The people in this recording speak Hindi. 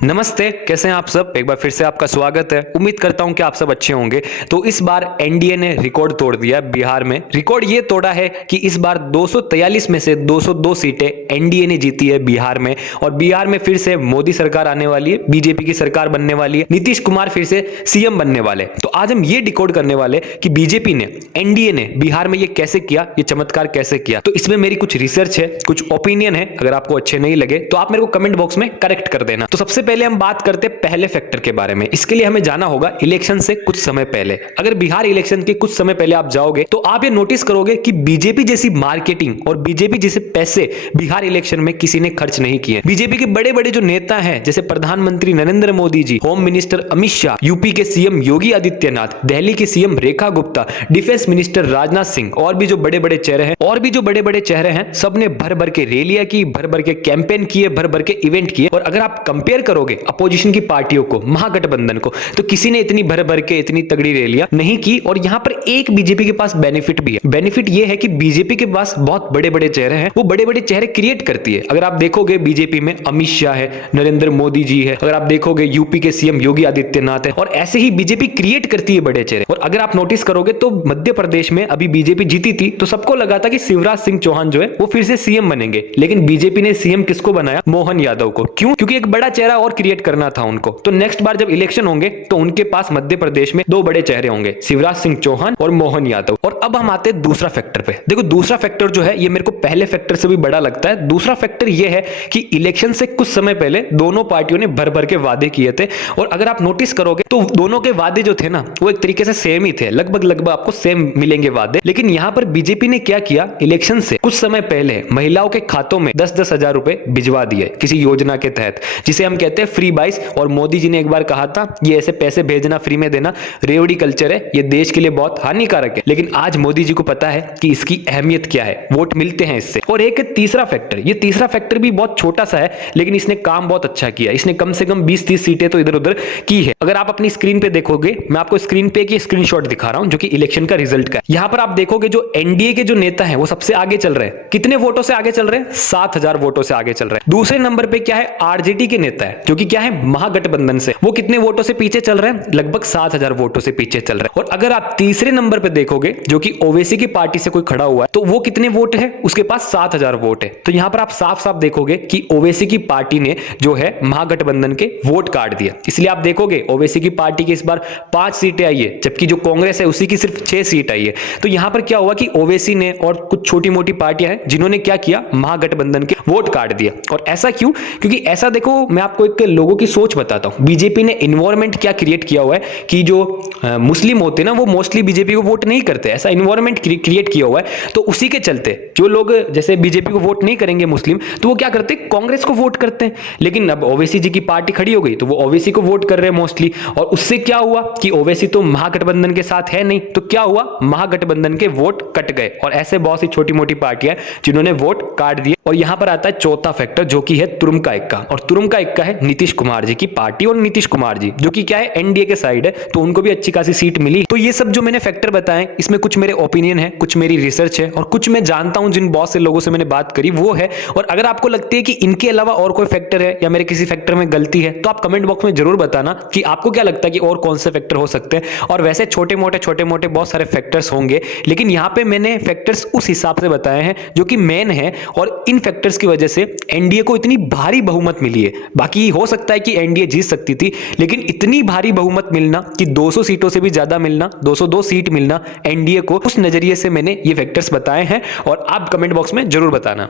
नमस्ते, कैसे हैं आप सब। एक बार फिर से आपका स्वागत है। उम्मीद करता हूं कि आप सब अच्छे होंगे। तो इस बार एनडीए ने रिकॉर्ड तोड़ दिया बिहार में। रिकॉर्ड ये तोड़ा है कि इस बार 243 में से 202 सीटें एनडीए ने जीती है बिहार में। और बिहार में फिर से मोदी सरकार आने वाली है, बीजेपी की सरकार बनने वाली है, नीतीश कुमार फिर से सीएम बनने वाले। तो आज हम ये डिकोड करने वाले कि बीजेपी ने, एनडीए ने बिहार में ये कैसे किया, ये चमत्कार कैसे किया। तो इसमें मेरी कुछ रिसर्च है, कुछ ओपिनियन है। अगर आपको अच्छे नहीं लगे तो आप मेरे को कमेंट बॉक्स में करेक्ट कर देना। तो सबसे पहले हम बात करते हैं पहले फैक्टर के बारे में। इसके लिए हमें जाना होगा इलेक्शन से कुछ समय पहले। अगर बिहार इलेक्शन के कुछ समय पहले आप जाओगे तो आप ये नोटिस करोगे कि बीजेपी जैसी मार्केटिंग और बीजेपी जैसे पैसे बिहार इलेक्शन में किसी ने खर्च नहीं किए। बीजेपी के बड़े बड़े जो नेता हैं, जैसे प्रधानमंत्री Narendra Modi ji, home minister Amit Shah, UP के सीएम योगी आदित्यनाथ, दिल्ली के CM Rekha Gupta, defence minister Rajnath Singh और भी जो बड़े बड़े चेहरे हैं सबने भर भर के रैलियां की, भर भर के कैंपेन किए, भर भर के इवेंट किए। और अगर आप कंपेयर करोगे अपोजिशन की पार्टियों को, महागठबंधन को, तो किसी ने इतनी भर भर के, इतनी तगड़ी रैलियां नहीं की। और यहां पर एक बीजेपी के पास बेनिफिट भी है। बेनिफिट यह है कि बीजेपी के पास बहुत बड़े बड़े चेहरे हैं, वो बड़े बड़े चेहरे क्रिएट करती है। अगर आप देखोगे बीजेपी में अमित शाह है, नरेंद्र मोदी जी है, अगर आप देखोगे यूपी के सीएम योगी आदित्यनाथ है, और ऐसे ही बीजेपी क्रिएट करती है बड़े चेहरे। और अगर आप नोटिस करोगे तो मध्य प्रदेश में अभी बीजेपी जीती थी तो सबको लगा था कि शिवराज सिंह चौहान जो है वो फिर से सीएम बनेंगे, लेकिन बीजेपी ने सीएम किसको बनाया? मोहन यादव को। क्यों? क्योंकि एक बड़ा चेहरा और क्रिएट करना था उनको। तो नेक्स्ट बार जब इलेक्शन होंगे तो उनके पास मध्य प्रदेश में दो बड़े चेहरे होंगे, शिवराज सिंह चौहान और मोहन यादव। और अब हम आते हैं दूसरा फैक्टर पे। देखो, दूसरा फैक्टर जो है ये मेरे को पहले फैक्टर से भी बड़ा लगता है। दूसरा फैक्टर ये है कि इलेक्शन से कुछ समय पहले दोनों पार्टियों ने भर भर के वादे किए थे। और अगर आप नोटिस करोगे तो दोनों के वादे जो थे ना, वो एक तरीके से सेम ही थे, लगभग आपको सेम मिलेंगे वादे। लेकिन यहां पर बीजेपी ने क्या किया, इलेक्शन से कुछ समय पहले महिलाओं के खातों में 10-10 हजार रुपए भिजवा दिए किसी योजना के तहत, जिसे हम कहते हैं फ्री बाइस। और मोदी जी ने एक बार कहा था ये ऐसे पैसे भेजना, फ्री में देना रेवड़ी कल्चर है, ये देश के लिए बहुत हानिकारक है। लेकिन आज मोदी जी को पता है कि इसकी अहमियत क्या है, वोट मिलते हैं इससे। और एक तीसरा फैक्टर, ये तीसरा फैक्टर भी बहुत छोटा सा है लेकिन इसने काम बहुत अच्छा किया। इसने कम से कम 20-30 सीटें तो इधर उधर की है। अगर आप अपनी स्क्रीन पे देखोगे, मैं आपको स्क्रीन पे एक स्क्रीनशॉट दिखा रहा हूं जो कि इलेक्शन का रिजल्ट का। यहां पर आप देखोगे जो एनडीए के जो नेता हैं वो सबसे आगे चल रहे हैं। कितने वोटों से आगे चल रहे हैं? 7,000 वोटों से आगे चल रहे हैं। दूसरे नंबर पे क्या है? आरजेडी के नेता है जो कि क्या है, महागठबंधन से। वो कितने वोटों से पीछे चल रहे हैं? लगभग 7,000 वोटों से पीछे चल रहे हैं। और अगर आप तीसरे नंबर पे देखोगे जो कि ओवैसी की पार्टी से कोई खड़ा हुआ है, तो वो कितने वोट है? उसके पास 7,000 वोट है। तो यहां पर आप साफ साफ देखोगे कि ओवैसी की पार्टी ने जो है महागठबंधन के वोट काट दिया। इसलिए आप देखोगे ओवैसी की पार्टी की इस बार 5 सीटें आई है, जबकि जो कांग्रेस है उसी की सिर्फ 6 सीट आई है। तो यहां पर क्या हुआ कि ओवैसी ने और कुछ छोटी मोटी पार्टियां हैं जिन्होंने क्या किया, महागठबंधन के वोट काट दिया। और ऐसा क्यों? क्योंकि ऐसा, देखो मैं आपको एक लोगों की सोच बताता हूं। बीजेपी ने इन्वायरमेंट क्या क्रिएट किया हुआ है कि जो मुस्लिम होते हैं ना, वो मोस्टली बीजेपी को वोट नहीं करते। ऐसा इन्वायरमेंट क्रिएट किया हुआ है। तो उसी के चलते जो लोग जैसे बीजेपी को वोट नहीं करेंगे मुस्लिम, तो वो क्या करते हैं, कांग्रेस को वोट करते हैं। लेकिन अब ओवैसी जी की पार्टी खड़ी हो गई तो वो ओवैसी को वोट कर रहे हैं मोस्टली। और उससे क्या हुआ कि ओवैसी तो महागठबंधन के साथ है नहीं, तो क्या हुआ, महागठबंधन के वोट कट गए। और ऐसे बहुत सी छोटी मोटी पार्टियां जिन्होंने वोट काट दिए। और यहां पर आता है चौथा फैक्टर जो कि है तुरुम का इक्का। और तुरुम का इक्का है नीतीश कुमार जी की पार्टी और नीतीश कुमार जी जो कि क्या है, एनडीए के साइड है, तो उनको भी अच्छी खासी सीट मिली। तो ये सब जो मैंने फैक्टर बताए, इसमें कुछ मेरे ओपिनियन है, कुछ मेरी रिसर्च है, और कुछ मैं जानता हूं जिन बहुत से लोगों से मैंने बात करी वो है। और अगर आपको लगती है कि इनके अलावा और कोई फैक्टर है या मेरे किसी फैक्टर में गलती है, तो आप कमेंट बॉक्स में जरूर बताना कि आपको क्या लगता है कि और कौन से फैक्टर हो सकते हैं। और वैसे छोटे मोटे बहुत सारे फैक्टर्स होंगे, लेकिन यहां पे मैंने फैक्टर्स उस हिसाब से बताए हैं जो कि मेन है। और इन फैक्टर्स की वजह से एनडीए को इतनी भारी बहुमत मिली है। बाकी हो सकता है कि एनडीए जीत सकती थी, लेकिन इतनी भारी बहुमत मिलना कि 200 सीटों से भी ज्यादा मिलना, 202 सीट मिलना एनडीए को, उस नजरिए से मैंने ये फैक्टर्स बताए हैं। और आप कमेंट बॉक्स में जरूर बताना।